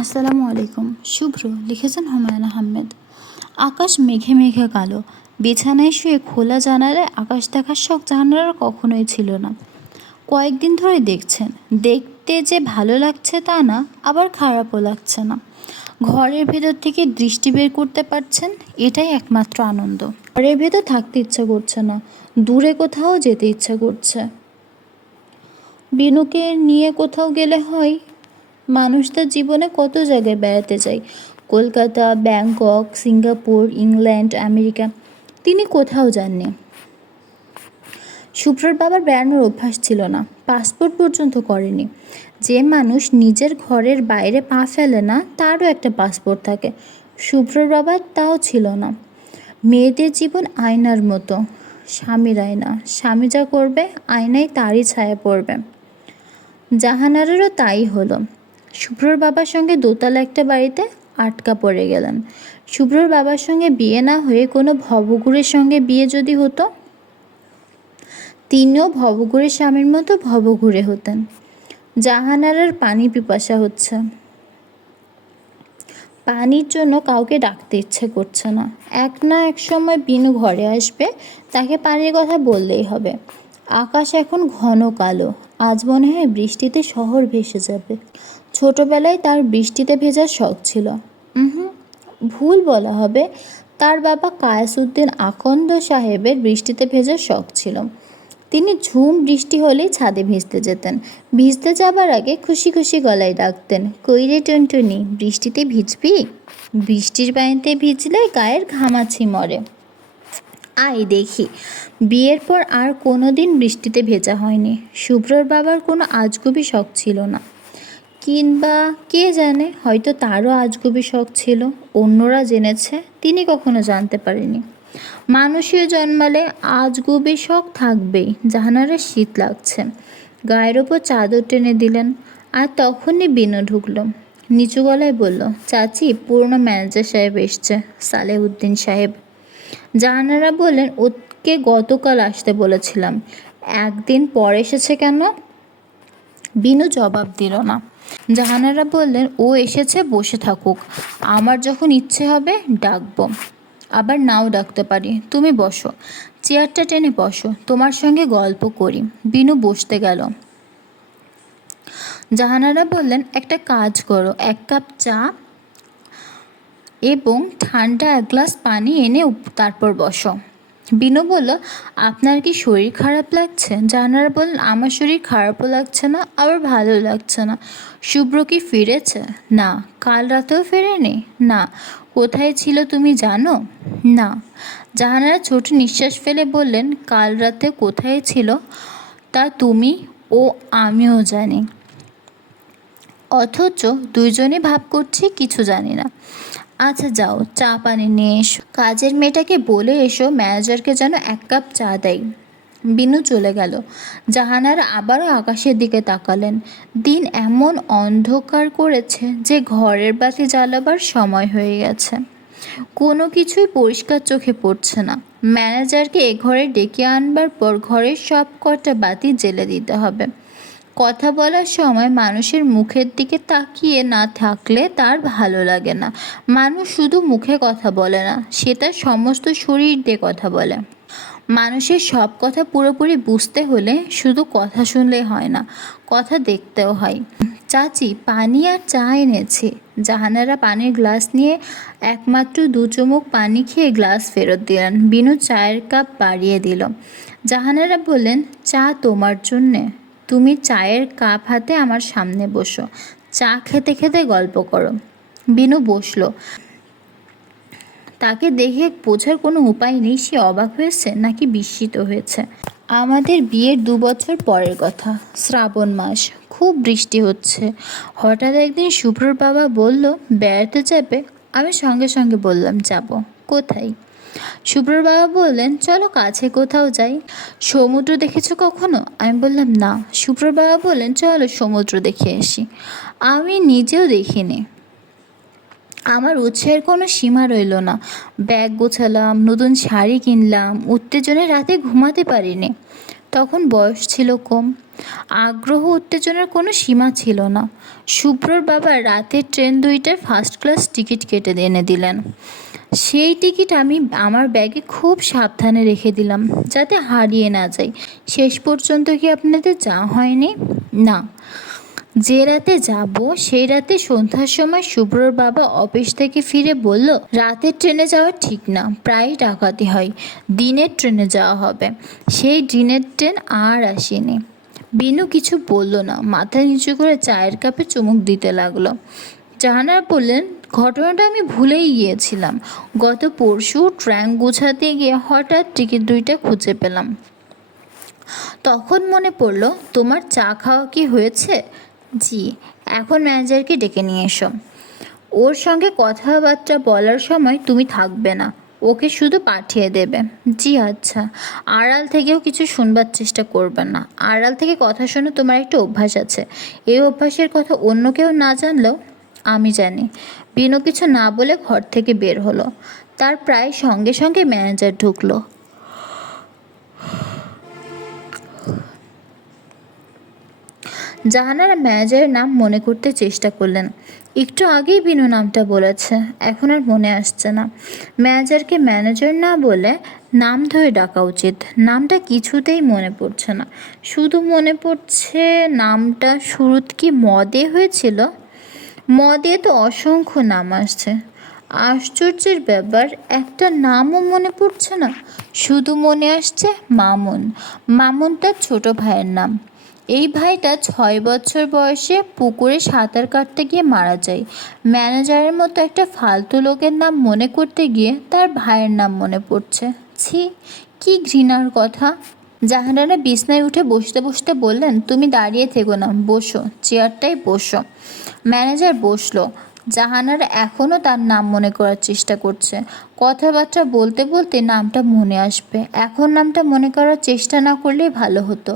আসসালামু আলাইকুম। শুভ্র, লিখেছেন হুমায়ুন আহমেদ। আকাশ মেঘে মেঘে কালো। বিছানায় শুয়ে খোলা জানালায় আকাশ দেখার শখ জানালার কখনোই ছিল না। কয়েকদিন ধরে দেখছেন। দেখতে যে ভালো লাগছে তা না, আবার খারাপও লাগছে না। ঘরের ভেতর থেকে দৃষ্টি বের করতে পারছেন, এটাই একমাত্র আনন্দ। ঘরের ভেতর থাকতে ইচ্ছা করছে না, দূরে কোথাও যেতে ইচ্ছা করছে। বিনুকে নিয়ে কোথাও গেলে হয় মানুষ তার জীবনে কত জায়গায় বেড়াতে যায়? Kolkata, Bangkok, Singapore, England, America. তিনি কোথাও যাননি। শুভ্রর বাবার বেড়ানোর অভ্যাস ছিল না। পাসপোর্ট পর্যন্ত করেনি। যে মানুষ নিজের ঘরের বাইরে পা ফেলে না, তারও একটা পাসপোর্ট থাকে। শুভ্রর বাবার তাও ছিল না। মেয়েদের জীবন আয়নার মতো। স্বামীর আয়না। স্বামী যা করবে, আয়নায় তারই ছায়া পড়বে। জাহানারেরও তাই হলো। শুভ্রর বাবার সঙ্গে দোতলা একটা বাড়িতে আটকা পড়ে গেলেন শুভ্রর বাবার সঙ্গে বিয়ে না হয়ে কোনো ভবঘুরের সঙ্গে বিয়ে যদি হতো, তিনিও ভবঘুরের স্বামীর মতো ভবঘুরে হতেন। জাহানারার পানি পিপাসা হচ্ছে। পানির জন্য কাউকে ডাকতে ইচ্ছে করছে না। এক না এক সময় বিনু ঘরে আসবে, তাকে পানির কথা বললেই হবে। আকাশ এখন ঘন কালো, আজ মনে হয় বৃষ্টিতে শহর ভেসে যাবে। ছোটবেলায় তার বৃষ্টিতে ভেজার শখ ছিল। হুম ভুল বলা হবে, তার বাবা কায়াসুদ্দিন আকন্দ সাহেবের বৃষ্টিতে ভেজার শখ ছিল। তিনি ঝুম বৃষ্টি হলেই ছাদে ভিজতে যেতেন। ভিজতে যাবার আগে খুশি খুশি গলায় ডাকতেন কই রে টুনটুনি, বৃষ্টিতে ভিজবি? বৃষ্টির পানিতে ভিজলে গায়ের ঘামাছি মরে। আয় দেখি, বিয়ের পর আর কোনো দিন বৃষ্টিতে ভেজা হয়নি। শুভ্রর বাবার কোনো আজগুবি শখ ছিল না। কিংবা কে জানে, হয়তো তারও আজগুবি শখ ছিল, অন্যরা জেনেছে, তিনি কখনো জানতে পারেনি। মানুষীয় জন্মালে আজগুবি শখ থাকবেই, জাহানারে শীত লাগছে। গায়ের ওপর চাদর টেনে দিলেন, আর তখনই বিনু ঢুকল। নিচু গলায় বলল, চাচি, পুরনো ম্যানেজার সাহেব এসছে সালেউদ্দিন সাহেব। জাহানারা বললেন, ওকে গতকাল আসতে বলেছিলাম। একদিন পর এসেছে কেন? বিনু জবাব দিল না। জাহানারা বললেন, ও এসেছে, বসে থাকুক। আমার যখন ইচ্ছে হবে, ডাকবো। আবার নাও ডাকতে পারি। তুমি বসো। চেয়ারটা টেনে বসো। তোমার সঙ্গে গল্প করি। বিনু বসতে গেল। জাহানারা বললেন, একটা কাজ করো। এক কাপ চা এবং ঠান্ডা এক গ্লাস পানি এনে তারপর বসো। বিনু বলল, আপনার কি শরীর খারাপ লাগছে? জাহানারা বললেন আমার শরীর খারাপও লাগছে না, আবার ভালো লাগছে না। শুভ্র কি ফিরেছে? না। কাল রাতেও ফেরেনি? না। কোথায় ছিল তুমি জানো? না। জাহানারা ছোট নিঃশ্বাস ফেলে বললেন, কাল রাতে কোথায় ছিল? তা তুমি ও আমিও জানি। অথচ দুইজনে ভাব করছি, কিছু জানি না। আচ্ছা যাও, চা পানি নিয়ে এসো। কাজের মেয়েটাকে বলে এসো, ম্যানেজারকে যেন এক কাপ চা দেয়। বিনু চলে গেল। জাহানার আবারও আকাশের দিকে তাকালেন। দিন এমন অন্ধকার করেছে যে ঘরের বাতি জ্বালাবার সময় হয়ে গেছে। কোনো কিছুই পরিষ্কার চোখে পড়ছে না। ম্যানেজারকে এ ঘরে ডেকে আনবার পর ঘরের সব কটা বাতি জেলে দিতে হবে। কথা বলার সময় মানুষের মুখের দিকে তাকিয়ে না থাকলে তার ভালো লাগে না। মানুষ শুধু মুখে কথা বলে না, সে তার সমস্ত শরীর দিয়ে কথা বলে। মানুষের সব কথা পুরোপুরি বুঝতে হলে শুধু কথা শুনলে হয় না, কথা দেখতেও হয়। চাচি, পানি আর চা এনেছে। জাহানারা পানির গ্লাস নিয়ে একমাত্র দু চুমুক পানি খেয়ে গ্লাস ফেরত দিলেন। বিনু চায়ের কাপ বাড়িয়ে দিল। জাহানারা বললেন, চা তোমার জন্যে। তুমি চায়ের কাপ হাতে আমার সামনে বসো। চা খেতে খেতে গল্প করো। বিনু বসল। তাকে দেখে বোঝার কোনো উপায় নেই, সে অবাক হয়েছে নাকি বিস্মিত হয়েছে। আমাদের বিয়ের দু বছর পরের কথা, শ্রাবণ মাস, খুব বৃষ্টি হচ্ছে। হঠাৎ একদিন শুভ্রর বাবা বলল, বেড়াতে যাবে? আমি সঙ্গে সঙ্গে বললাম, যাব। কোথায়? শুভ্রর বাবা বললেন, চলো কাছে কোথাও যাই। সমুদ্র দেখেছ কখনো? আমি বললাম, না। শুভ্রর বাবা বললেন, চলো সমুদ্র দেখে আসি। আমি নিজেও দেখিনি। আমার উৎসাহের কোনো সীমা রইল না। ব্যাগ গোছালাম, নতুন শাড়ি কিনলাম উত্তেজনে রাতে ঘুমাতে পারিনি। তখন বয়স ছিল কম। আগ্রহ উত্তেজনার কোনো সীমা ছিল না। শুভ্রর বাবা রাতের ট্রেন দুইটার ফার্স্ট ক্লাস টিকিট কেটে এনে দিলেন। সেই টিকিট আমি আমার ব্যাগে খুব সাবধানে রেখে দিলাম, যাতে হারিয়ে না যায়। শেষ পর্যন্ত কি আপনাদের যাওয়া হয়নি? না। যে রাতে যাব, সেই রাতে সন্ধ্যার সময় শুভ্রর বাবা অফিস থেকে ফিরে বলল, রাতের ট্রেনে যাওয়া ঠিক না, প্রায় ডাকাতি হয়, দিনের ট্রেনে যাওয়া হবে। সেই দিনের ট্রেন আর আসেনি। বিনু কিছু বলল না। মাথা নিচু করে চায়ের কাপে চুমুক দিতে লাগল। জাহানারা বললেন, ঘটনাটা আমি ভুলেই গিয়েছিলাম। গত পরশু ট্র্যাঙ্ক গোছাতে গিয়ে হঠাৎ টিকিট দুইটা খুঁজে পেলাম। তখন মনে পড়ল, তোমার চা খাওয়া কি হয়েছে? জি, এখন ম্যানেজারকে ডেকে নিয়ে এসো। ওর সঙ্গে কথাবার্তা বলার সময় তুমি থাকবে না। ওকে শুধু পাঠিয়ে দেবে। জি আচ্ছা। আড়াল থেকেও কিছু শুনবার চেষ্টা করবে না। আড়াল থেকে কথা শোনা তোমার একটা অভ্যাস আছে। এই অভ্যাসের কথা অন্য কেউ না জানলেও আমি জানি। বিনু কিছু না বলে ঘর থেকে বের হলো। তার প্রায় সঙ্গে সঙ্গে ম্যানেজার ঢুকলো। জাহানারা ম্যানেজারের নাম মনে করতে চেষ্টা করলেন। একটু আগেই বিনু নামটা বলেছে, এখন আর মনে আসছে না। ম্যানেজারকে ম্যানেজার না বলে নাম ধরে ডাকা উচিত। নামটা কিছুতেই মনে পড়ছে না। শুধু মনে পড়ছে নামটা শুরুত কি মদে হয়েছিল? মদে তো অসংখ্য নাম আসছে। আশ্চর্যের ব্যাপার, একটা নামও মনে পড়ছে না। শুধু মনে আসছে মামুন। মামুন তার ছোট ভাইয়ের নাম। এই ভাইটা ছয় বছর বয়সে পুকুরে সাঁতার কাটতে গিয়ে মারা যায়। ম্যানেজারের মতো একটা ফালতু লোকের নাম মনে করতে গিয়ে তার ভাইয়ের নাম মনে পড়ছে। ছি, কি ঘৃণার কথা। জাহানারা বিছনায় উঠে বসতে বসতে বললেন, তুমি দাঁড়িয়ে থেকো না, বসো চেয়ারটাই বসো। ম্যানেজার বসল। জাহানারা এখনও তার নাম মনে করার চেষ্টা করছে। কথাবার্তা বলতে বলতে নামটা মনে আসবে। এখন নামটা মনে করার চেষ্টা না করলেই ভালো হতো।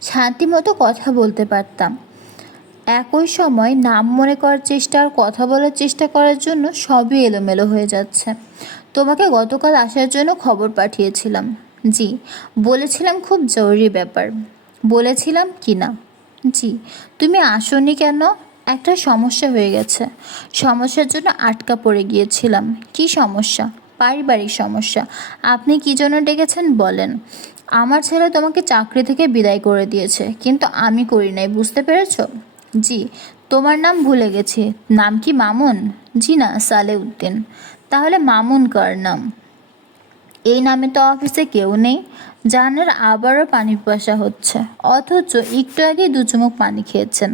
শান্তি মতো কথা বলতে পারতাম। একই সময় নাম মনে করার চেষ্টা আর কথা বলার চেষ্টা করার জন্য সবই এলোমেলো হয়ে যাচ্ছে। তোমাকে গতকাল আসার জন্য খবর পাঠিয়েছিলাম। জি, বলেছিলাম খুব জরুরি ব্যাপার। বলেছিলাম কি না? জি, তুমি আসনি কেন? একটা সমস্যা হয়ে গেছে। সমস্যার জন্য আটকা পড়ে গিয়েছিলাম। কি সমস্যা? পারিবারিক সমস্যা। আপনি কী জন্য ডেকেছেন বলেন। আমার ছেলে তোমাকে চাকরি থেকে বিদায় করে দিয়েছে, কিন্তু আমি করি নাই, বুঝতে পেরেছ? জি, তোমার নাম ভুলে গেছি। নাম কি মামুন? জি না, সালেউদ্দিন। তাহলে মামুন কার নাম? এই নামে তো অফিসে কেউ নেই জানার আবারও পানি পিপাসা হচ্ছে। অথচ একটু আগে দু চুমুক পানি খেয়েছেন।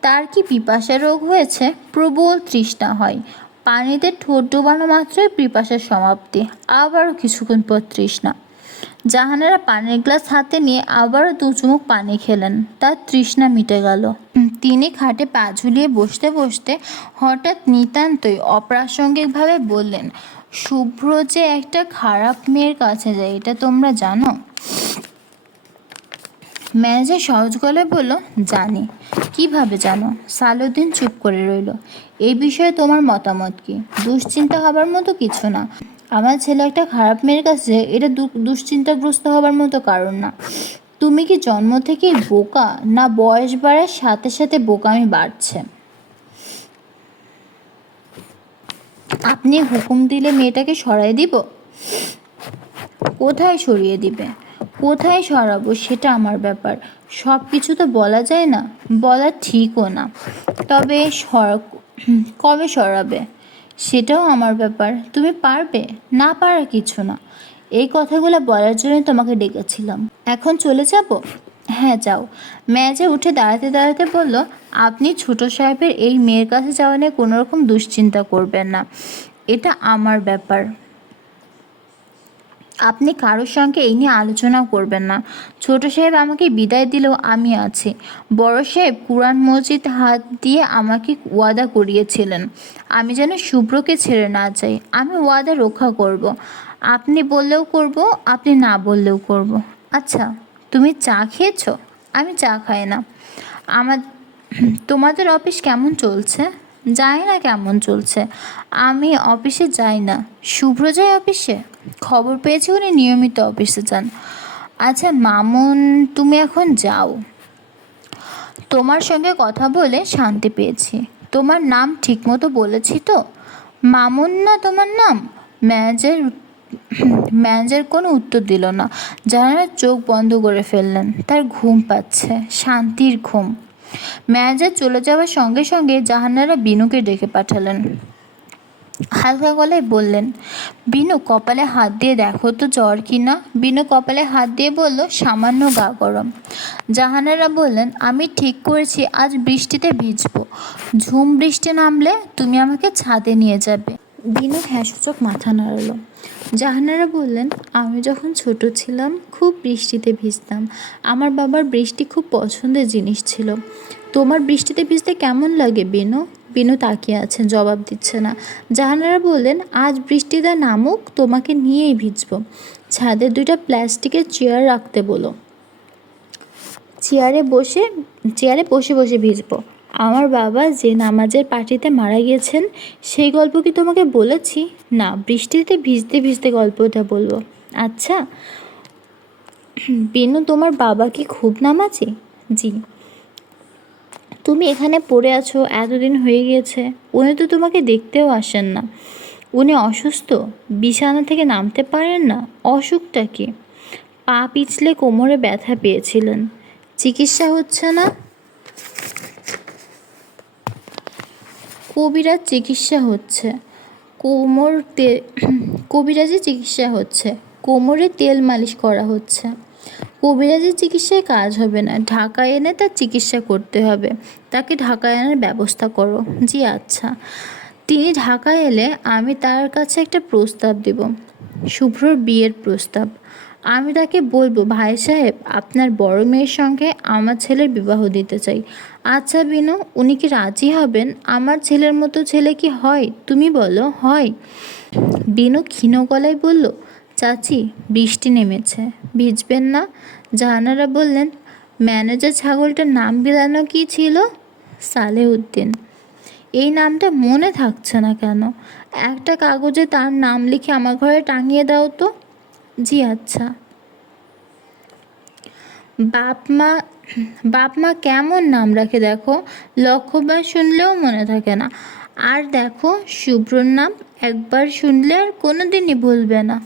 তার কি পিপাসা রোগ হয়েছে? প্রবল তৃষ্ণা হয়। পানিতে ঠোঁট ডোবানো মাত্রই পিপাসার সমাপ্তি, আবারও কিছুক্ষণ পর তৃষ্ণা। জাহানারা পানির গ্লাস হাতে নিয়ে আবারও দু চুমুক পানি খেলেন। তার তৃষ্ণা মিটে গেল। তিনি খাটে পা ঝুলিয়ে বসতে বসতে হঠাৎ নিতান্তই অপ্রাসঙ্গিকভাবে বললেন, শুভ্র যে একটা খারাপ মেয়ের কাছে যায়, এটা তোমরা জানো? ম্যানেজার সহজ গলায় বলল, জানি। কীভাবে জানো? সালুদ্দিন চুপ করে রইল। এই বিষয়ে তোমার মতামত কি? দুশ্চিন্তা হবার মতো কিছু না। আমার ছেলে একটা খারাপ মেয়ের কাছে এটা দুশ্চিন্তাগ্রস্ত হবার মতো কারণ না। তুমি কি জন্ম থেকেই বোকা, না বয়স বাড়ার সাথে সাথে বোকামি বাড়ছে? আপনি হুকুম দিলে মেয়েটাকে সরাই দিব? কোথায় সরিয়ে দিবে? কোথায় সরাবো সেটা আমার ব্যাপার। সব কিছু তো বলা যায় না, বলা ঠিকও না। তবে সর, কবে সরাবে? সেটাও আমার ব্যাপার। তুমি পারবে? না পারার কিছু না। এই কথাগুলো বলার জন্য তোমাকে ডেকেছিলাম। এখন চলে যাব? হ্যাঁ যাও। ম্যাজে উঠে দাঁড়াতে দাঁড়াতে বলল, আপনি ছোট সাহেবের এই মেয়ের কাছে যাওয়া নিয়ে কোনোরকম দুশ্চিন্তা করবেন না। এটা আমার ব্যাপার। আপনি কারোর সঙ্গে এই নিয়ে আলোচনাও করবেন না। ছোট সাহেব আমাকে বিদায় দিলেও আমি আছি। বড় সাহেব কুরআন মসজিদ হাত দিয়ে আমাকে ওয়াদা করিয়েছিলেন। আমি যেন শুভ্রকে ছেড়ে না যাই। আমি ওয়াদা রক্ষা করব। আপনি বললেও করব, আপনি না বললেও করব। আচ্ছা তুমি চা খেয়েছো? আমি চা খাই না। আমার, তোমাদের অফিস কেমন চলছে? যাই না কেমন চলছে। আমি অফিসে যাই না। শুভ্র যায় অফিসে? খবর পেয়েছি উনি নিয়মিত অফিসে যান। আচ্ছা মামুন, তুমি এখন যাও। তোমার সঙ্গে কথা বলে শান্তি পেয়েছি। তোমার নাম ঠিকমতো বলেছি তো? মামুন না তোমার নাম? ম্যানেজার ম্যানেজার কোনো উত্তর দিল না। জানালা চোখ বন্ধ করে ফেললেন। তার ঘুম পাচ্ছে, শান্তির ঘুম। ম্যানেজার চলে যাওয়ার সঙ্গে সঙ্গে জাহানারা বিনুকে ডেকে পাঠালেন। হালকা গলায় বললেন, বিনু, কপালে হাত দিয়ে দেখো তো জ্বর কি না? বিনু কপালে হাত দিয়ে বলল, সামান্য গা গরম। জাহানারা বললেন, আমি ঠিক করেছি, আজ বৃষ্টিতে ভিজবো। ঝুম বৃষ্টি নামলে তুমি আমাকে ছাদে নিয়ে যাবে। বিনু হ্যাসূচক মাথা নাড়ালো। জাহানারা বললেন, আমি যখন ছোট ছিলাম, খুব বৃষ্টিতে ভিজতাম। আমার বাবার বৃষ্টি খুব পছন্দের জিনিস ছিল। তোমার বৃষ্টিতে ভিজতে কেমন লাগে, বিনু? বিনু তাকিয়ে আছেন, জবাব দিচ্ছে না। জাহানারা বললেন, আজ বৃষ্টিটা নামুক, তোমাকে নিয়েই ভিজবো। ছাদে দুইটা প্লাস্টিকের চেয়ার রাখতে বলো। চেয়ারে বসে চেয়ারে বসে বসে ভিজবো। আমার বাবা যে নামাজের পার্টিতে মারা গিয়েছেন, সেই গল্প কি তোমাকে বলেছি? না, বৃষ্টিতে ভিজতে ভিজতে গল্পটা বলব। আচ্ছা বিনু, তোমার বাবা কি খুব নামাজি? জি। তুমি এখানে পড়ে আছো, এতদিন হয়ে গিয়েছে, উনি তো তোমাকে দেখতেও আসেন না। উনি অসুস্থ, বিছানা থেকে নামতে পারেন না, অসুখটা কি? পা পিছলে কোমরে ব্যথা পেয়েছিলেন। চিকিৎসা হচ্ছে না? কবিরাজ চিকিৎসা হচ্ছে। কোমর তে কবিরাজের চিকিৎসা হচ্ছে। কোমরে তেল মালিশ করা হচ্ছে। কবিরাজের চিকিৎসায় কাজ হবে না। ঢাকায় এনে তার চিকিৎসা করতে হবে। তাকে ঢাকায় আনার ব্যবস্থা করো। জি আচ্ছা। তিনি ঢাকায় এলে আমি তার কাছে একটা প্রস্তাব দেব। শুভ্রর বিয়ের প্রস্তাব। আমি তাকে বলব, ভাই সাহেব, আপনার বড় মেয়ের সঙ্গে আমার ছেলের বিবাহ দিতে চাই। আচ্ছা বিনু, উনি কি রাজি হবেন? আমার ছেলের মতো ছেলে কি হয়? তুমি বলো, হয়। বিনু ক্ষীণ গলায় বলল, চাচি, বৃষ্টি নেমেছে, ভিজবেন না। জাহানারা বললেন, ম্যানেজার ছাগলটার নাম গিলানো কি ছিল? সালেউদ্দিন, এই নামটা মনে থাকছে না কেন? একটা কাগজে তার নাম লিখে আমার ঘরে টাঙিয়ে দাও তো। জি আচ্ছা। বাপ মা বাপ মা কেমন নাম রাখে দেখো? লক্ষ্যবার শুনলেও মনে থাকে না। আর দেখো, শুভ্রর নাম একবার শুনলে আর কোনো দিনই ভুলবে না।